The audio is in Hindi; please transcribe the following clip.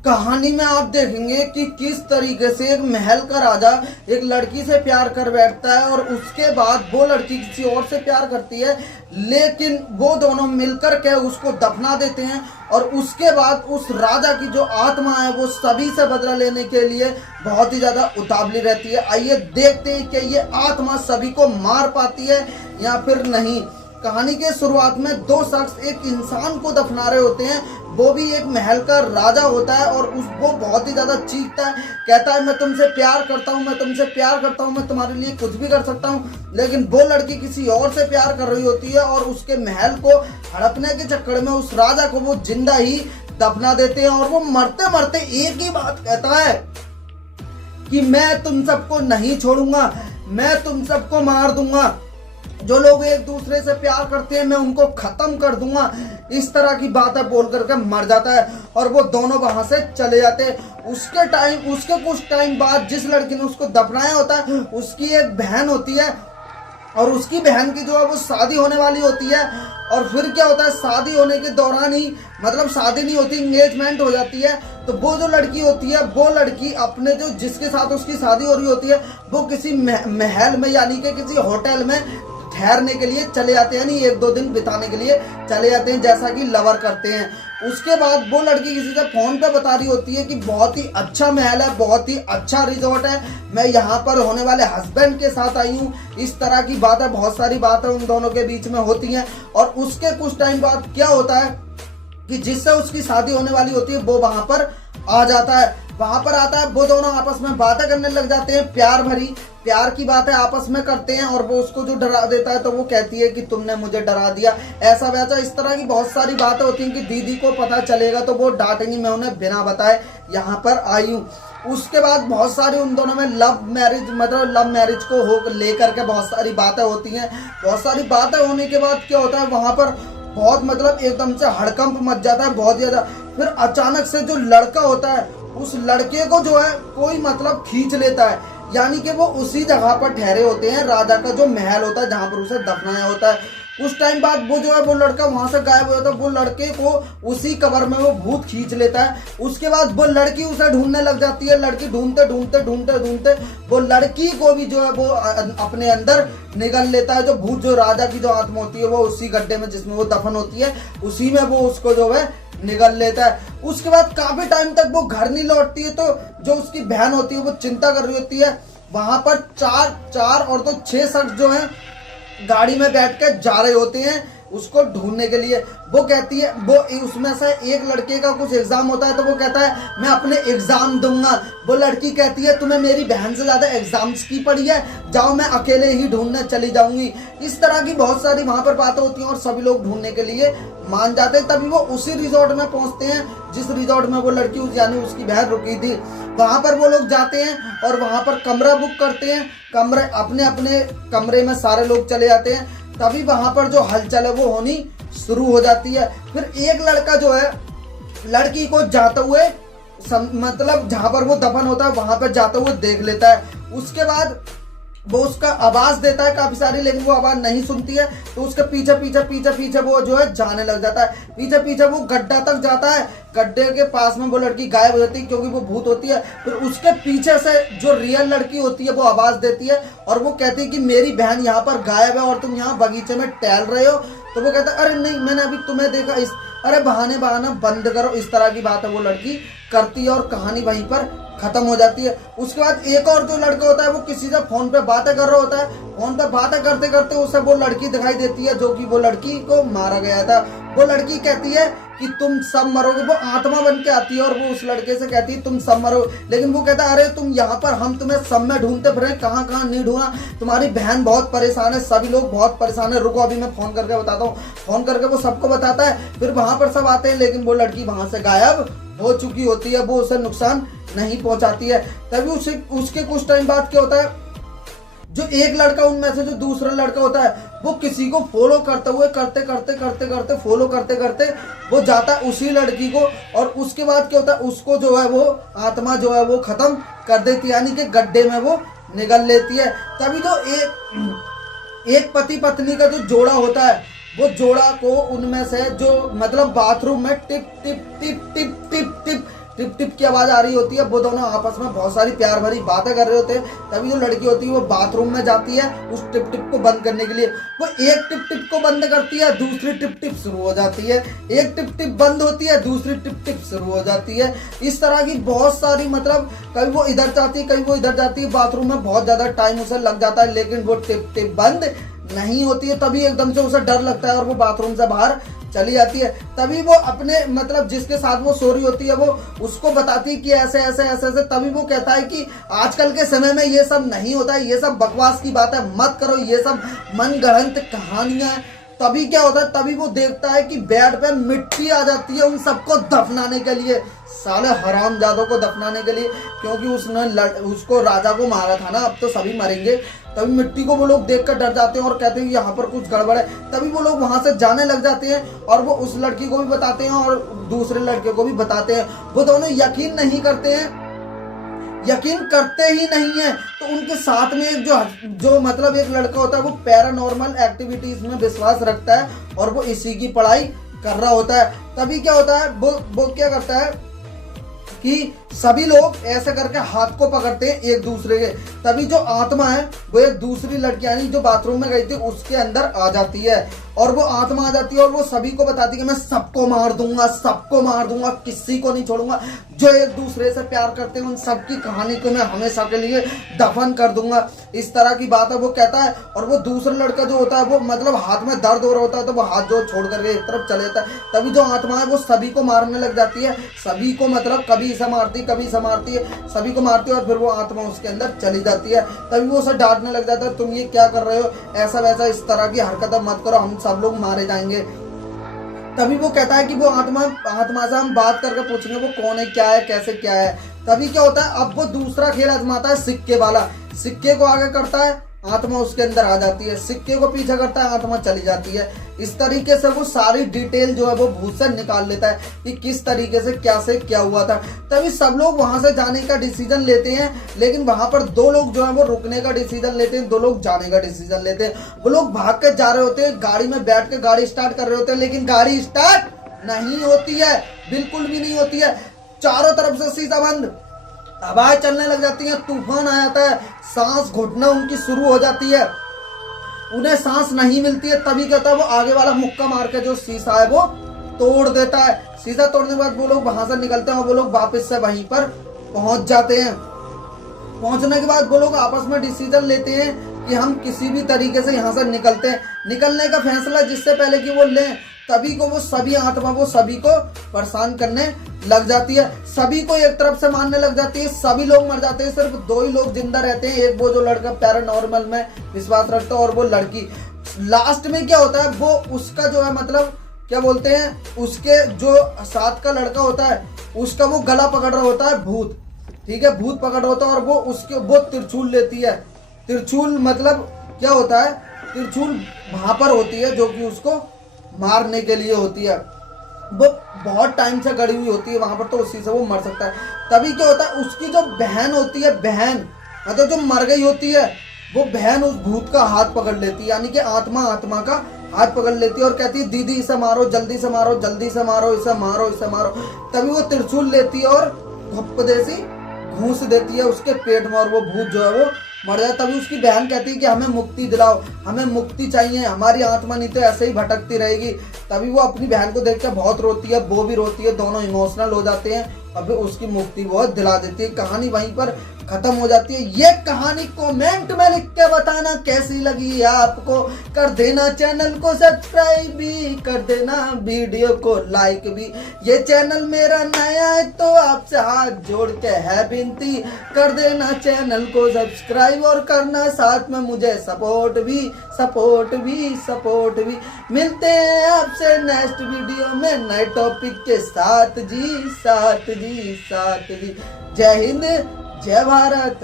कहानी में आप देखेंगे कि किस तरीके से एक महल का राजा एक लड़की से प्यार कर बैठता है और उसके बाद वो लड़की किसी और से प्यार करती है, लेकिन वो दोनों मिलकर के उसको दफना देते हैं। और उसके बाद उस राजा की जो आत्मा है वो सभी से बदला लेने के लिए बहुत ही ज़्यादा उतावली रहती है। आइए देखते हैं कि ये आत्मा सभी को मार पाती है या फिर नहीं। कहानी के शुरुआत में दो शख्स एक इंसान को दफना रहे होते हैं, वो भी एक महल का राजा होता है और वो बहुत ही ज्यादा चीखता है, कहता है मैं तुमसे प्यार करता हूँ, मैं तुमसे प्यार करता हूँ, मैं तुम्हारे लिए कुछ भी कर सकता हूँ। लेकिन वो लड़की किसी और से प्यार कर रही होती है और उसके महल को हड़पने के चक्कर में उस राजा को वो जिंदा ही दफना देते हैं। और वो मरते मरते एक ही बात कहता है कि मैं तुम सबको नहीं छोड़ूंगा, मैं तुम सबको मार दूंगा, जो लोग एक दूसरे से प्यार करते हैं मैं उनको खत्म कर दूंगा। इस तरह की बातें बोल करके मर जाता है और वो दोनों वहां से चले जाते हैं। उसके कुछ टाइम बाद जिस लड़की ने उसको दफनाया होता है उसकी एक बहन होती है और उसकी बहन की जो है वो शादी होने वाली होती है। और फिर क्या होता है, शादी होने के दौरान ही, मतलब शादी नहीं होती, एंगेजमेंट हो जाती है। तो वो जो लड़की होती है वो लड़की अपने जो जिसके साथ उसकी शादी हो रही होती है वो किसी महल में यानी कि किसी होटल में ठहरने के लिए चले जाते हैं, यानी एक दो दिन बिताने के लिए चले जाते हैं, जैसा कि लवर करते हैं। उसके बाद वो लड़की किसी से फोन पे बता रही होती है कि बहुत ही अच्छा महल है, बहुत ही अच्छा रिजॉर्ट है, मैं यहाँ पर होने वाले हस्बैंड के साथ आई हूँ। इस तरह की बातें, बहुत सारी बातें उन दोनों के बीच में होती हैं। और उसके कुछ टाइम बाद क्या होता है कि जिससे उसकी शादी होने वाली होती है वो वहां पर आ जाता है। वहां पर आता है, वो दोनों आपस में बातें करने लग जाते हैं, प्यार की बातें आपस में करते हैं। और वो उसको जो डरा देता है तो वो कहती है कि तुमने मुझे डरा दिया, ऐसा वैसा, इस तरह की बहुत सारी बातें होती हैं कि दीदी को पता चलेगा तो वो डांटेंगी, मैं उन्हें बिना बताए यहाँ पर आई हूँ। उसके बाद बहुत सारी उन दोनों में लव मैरिज को हो लेकर के बहुत सारी बातें होती हैं। बहुत सारी बातें होने के बाद क्या होता है, वहां पर बहुत एकदम से हड़कंप मच जाता है, बहुत ज्यादा। फिर अचानक से जो लड़का होता है उस लड़के को जो है कोई खींच लेता है, यानी कि वो उसी जगह पर ठहरे होते हैं, राजा का जो महल होता है जहां पर उसे दफनाया होता है। उस टाइम बाद वो जो है वो लड़का वहां से गायब हो जाता है, वो लड़के को उसी कब्र में वो भूत खींच लेता है। उसके बाद वो लड़की उसे ढूंढने लग जाती है, लड़की ढूंढते ढूंढते ढूंढते ढूंढते वो लड़की को भी जो है वो अपने अंदर निगल लेता है। जो भूत, जो राजा की जो आत्मा होती है वो उसी गड्ढे में जिसमें वो दफन होती है उसी में वो उसको जो है निगल लेता है। उसके बाद काफी टाइम तक वो घर नहीं लौटती है, तो जो उसकी बहन होती है वो चिंता कर रही होती है। वहां पर चार और तो 6 शख्स जो हैं गाड़ी में बैठ के जा रहे होते हैं उसको ढूंढने के लिए। वो कहती है, वो उसमें से एक लड़के का कुछ एग्जाम होता है तो वो कहता है मैं अपने एग्जाम दूंगा। वो लड़की कहती है तुम्हें मेरी बहन से ज्यादा एग्जाम्स की पड़ी है, जाओ मैं अकेले ही ढूंढने चली जाऊंगी। इस तरह की बहुत सारी वहां पर बातें होती हैं और सभी लोग ढूंढने के लिए मान जाते हैं। तभी वो उसी रिजॉर्ट में पहुंचते हैं जिस रिजॉर्ट में वो लड़की यानी उसकी बहन रुकी थी। वहां पर वो लोग जाते हैं और वहां पर कमरा बुक करते हैं, अपने अपने कमरे में सारे लोग चले जाते हैं। तभी वहां पर जो हलचल है वो होनी शुरू हो जाती है। फिर एक लड़का जो है लड़की को जाते हुए जहां पर वो दफन होता है वहां पर जाते हुए देख लेता है। उसके बाद वो उसका आवाज देता है काफी सारी, लेकिन वो आवाज नहीं सुनती है तो उसके पीछे वो जो है जाने लग जाता है। पीछे वो गड्ढा तक जाता है, गड्ढे के पास में वो लड़की गायब हो जाती है क्योंकि वो भूत होती है। फिर उसके पीछे से जो रियल लड़की होती है वो आवाज देती है और वो कहती है कि मेरी बहन यहाँ पर गायब है और तुम यहाँ बगीचे में टहल रहे हो। तो वो कहता है अरे नहीं, मैंने अभी तुम्हें देखा, अरे बहाना बंद करो। इस तरह की बात है वो लड़की करती है और कहानी वहीं पर खत्म हो जाती है। उसके बाद एक और जो लड़का होता है वो किसी से फोन पे बातें कर रहा होता है, फोन पे बातें करते करते उसे वो लड़की दिखाई देती है जो कि वो लड़की को मारा गया था। वो लड़की कहती है कि तुम सब मरोगे, वो आत्मा बन के आती है और वो उस लड़के से कहती है तुम सब मरो। लेकिन वो कहता है अरे तुम यहाँ पर, हम तुम्हें सब में ढूंढते फिरे, कहाँ नहीं ढूंढा, तुम्हारी बहन बहुत परेशान है, सभी लोग बहुत परेशान है, रुको अभी मैं फोन करके बताता हूँ। फोन करके वो सबको बताता है। फिर वहां पर सब आते हैं लेकिन वो लड़की वहां से गायब हो चुकी होती है, वो उसे नुकसान नहीं पहुंचाती है। तभी उसके कुछ टाइम बाद क्या होता है, जो एक लड़का उनमें से जो दूसरा लड़का होता है वो किसी को फॉलो करते हुए फॉलो करते वो जाता है उसी लड़की को। और उसके बाद क्या होता है, उसको जो है वो आत्मा जो है वो खत्म कर देती है, यानी कि गड्ढे में वो निगल लेती है। तभी जो एक पति पत्नी का जो जोड़ा होता है वो जोड़ा को उनमें से जो बाथरूम में tip tip tip tip tip tip tip tip की आवाज आ रही होती है। वो दोनों आपस में बहुत सारी प्यार भरी बातें कर रहे होते हैं। तभी जो लड़की होती है वो बाथरूम में जाती है उस टिप टिप को बंद करने के लिए। वो एक टिप टिप को बंद करती है, दूसरी टिप टिप शुरू हो जाती है, एक टिप टिप बंद होती है, दूसरी टिप टिप शुरू हो जाती है। इस तरह की बहुत सारी मतलब कभी वो इधर जाती है, कभी वो इधर जाती है। बाथरूम में बहुत ज्यादा टाइम उसे लग जाता है, लेकिन वो टिप टिप बंद नहीं होती है। तभी एकदम से उसे डर लगता है और वो बाथरूम से बाहर चली जाती है। तभी वो अपने मतलब जिसके साथ वो सो रही होती है वो उसको बताती है कि ऐसे ऐसे ऐसे ऐसे। तभी वो कहता है कि आजकल के समय में ये सब नहीं होता है, ये सब बकवास की बात है, मत करो, ये सब मनगढ़ंत कहानियां। तभी क्या होता है, तभी वो देखता है कि बेड पे मिट्टी आ जाती है उन सबको दफनाने के लिए, साले हरामजादों को दफनाने के लिए, क्योंकि उसने उसको राजा को मारा था ना, अब तो सभी मरेंगे। तभी मिट्टी को वो लोग देखकर डर जाते हैं और कहते हैं कि यहाँ पर कुछ गड़बड़ है। तभी वो लोग वहां से जाने लग जाते हैं और वो उस लड़की को भी बताते हैं और दूसरे लड़के को भी बताते हैं। वो दोनों यकीन नहीं करते हैं, यकीन करते ही नहीं है। तो उनके साथ में एक जो मतलब एक लड़का होता है वो पैरानॉर्मल एक्टिविटीज में विश्वास रखता है और वो इसी की पढ़ाई कर रहा होता है। तभी क्या होता है, वो क्या करता है कि सभी लोग ऐसे करके हाथ को पकड़ते हैं एक दूसरे के। तभी जो आत्मा है वो एक दूसरी लड़की यानी जो बाथरूम में गई थी उसके अंदर आ जाती है और वो आत्मा आ जाती है और वो सभी को बताती है कि मैं सबको मार दूंगा, सबको मार दूंगा, किसी को नहीं छोड़ूंगा। जो एक दूसरे से प्यार करते हैं उन सबकी कहानी को मैं हमेशा के लिए दफन कर दूंगा। इस तरह की बात है वो कहता है। और वो दूसरा लड़का जो होता है वो मतलब हाथ में दर्द हो रहा होता है तो वो हाथ जो छोड़ करके एक तरफ चले जाता है। तभी जो आत्मा है वो सभी को मारने लग जाती है, सभी को मतलब कभी इसे मारती कभी इसे मारती है, सभी को मारती है और फिर वो आत्मा उसके अंदर चली जाती है। तभी वो उसे डांटने लग जाता है, तुम ये क्या कर रहे हो, ऐसा वैसा इस तरह की हरकतें मत करो, हम सब लोग मारे जाएंगे। तभी वो कहता है कि वो आत्मा से हम बात करके पूछेंगे वो कौन है, क्या है, कैसे क्या है। तभी क्या होता है, अब वो दूसरा खेल आजमाता है सिक्के वाला। सिक्के को आगे करता है, आत्मा उसके अंदर आ जाती है, सिक्के को पीछे करता है, आत्मा चली जाती है। इस तरीके से वो सारी डिटेल जो है वो भूत से निकाल लेता है कि किस तरीके से क्या हुआ था। तभी सब लोग वहां से जाने का डिसीजन लेते हैं, लेकिन वहां पर दो लोग जो है वो रुकने का डिसीजन लेते हैं, दो लोग जाने का डिसीजन लेते हैं। वो लोग भाग के जा रहे होते हैं, गाड़ी में बैठ के गाड़ी स्टार्ट कर रहे होते हैं, लेकिन गाड़ी स्टार्ट नहीं होती है, बिल्कुल भी नहीं होती है। चारों तरफ से शीशा बंद, हवाएं चलने लग जाती हैं, तूफान आ जाता है, सांस घुटना उनकी शुरू हो जाती है, उन्हें सांस नहीं मिलती है। तभी कहता है वो आगे वाला मुक्का मार के जो शीशा है वो तोड़ देता है। शीशा तोड़ने के बाद वो लोग वहां से निकलते हैं और वो लोग वापस से वहीं पर पहुंच जाते हैं। पहुंचने के बाद वो लोग आपस में डिसीजन लेते हैं कि हम किसी भी तरीके से यहाँ से निकलते हैं। निकलने का फैसला जिससे पहले कि वो लें, तभी को वो सभी आत्मा वो सभी को परेशान करने लग जाती है, सभी को एक तरफ से मारने लग जाती है, सभी लोग मर जाते हैं, सिर्फ दो ही लोग जिंदा रहते हैं, एक वो जो लड़का पैरानॉर्मल में विश्वास रखता है और वो लड़की। लास्ट में क्या होता है, वो उसका जो है मतलब क्या बोलते हैं, उसके जो साथ का लड़का होता है उसका वो गला पकड़ रहा होता है भूत, ठीक है, भूत पकड़ रहा होता है और वो त्रिशूल लेती है। त्रिशूल मतलब क्या होता है, त्रिशूल वहां पर होती है जो कि उसको मारने के लिए होती है, वो बहुत टाइम से गड़ी हुई होती है वहां पर, तो उसी से वो मर सकता है। तभी क्या होता है, उसकी जो बहन होती है, बहन मतलब जो मर गई होती है, वो बहन उस भूत का हाथ पकड़ लेती है, यानी कि आत्मा का हाथ पकड़ लेती है और कहती है दीदी इसे मारो, जल्दी से मारो, जल्दी से मारो, इसे मारो, इसे मारो। तभी वो त्रिशूल लेती है और धप्प देसी घूस देती है उसके पेट में और वो भूत जो है वो मर जाए। तभी उसकी बहन कहती है कि हमें मुक्ति दिलाओ, हमें मुक्ति चाहिए, हमारी आत्मा नहीं तो ऐसे ही भटकती रहेगी। तभी वो अपनी बहन को देख के बहुत रोती है, वो भी रोती है, दोनों इमोशनल हो जाते हैं, अभी उसकी मुक्ति वो दिला देती है। कहानी वहीं पर खत्म हो जाती है। ये कहानी कमेंट में लिख के बताना कैसी लगी आपको, कर देना चैनल को सब्सक्राइब भी, कर देना वीडियो को लाइक भी। ये चैनल मेरा नया है तो आपसे हाथ जोड़ के है विनती, कर देना चैनल को सब्सक्राइब और करना साथ में मुझे सपोर्ट भी। मिलते हैं आपसे नेक्स्ट वीडियो में नए टॉपिक के साथ जी। जय हिंद, जय भारत।